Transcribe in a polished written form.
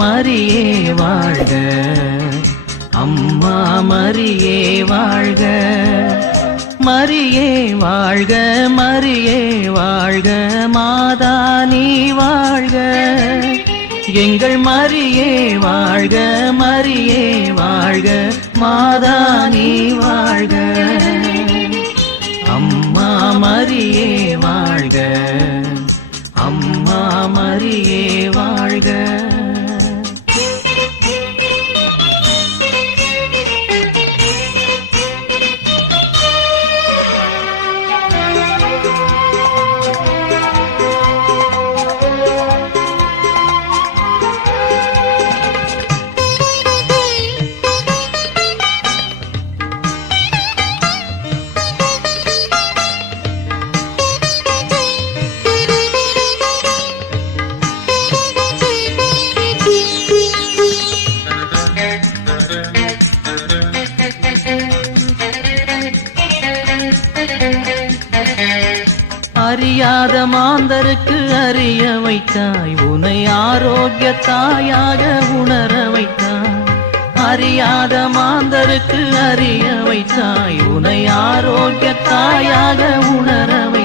மரியே வாழ்க, அம்மா மரியே வாழ்க. மரியே வாழ்க, மரியே வாழ்க, மாதா நீ வாழ்க. எங்கள் மரியே வாழ்க, மரியே வாழ்க, மாதா நீ வாழ்க. அம்மா மரியே வாழ்க, அம்மா மரியே வாழ்க. அறியாத மாந்தருக்கு அறிய வைத்தாய், உனை ஆரோக்கிய தாயாக உணர வைத்தாய். அறியாத மாந்தருக்கு அறிய வைத்தாய், உனை ஆரோக்கிய தாயாக உணர வைத்தாய்.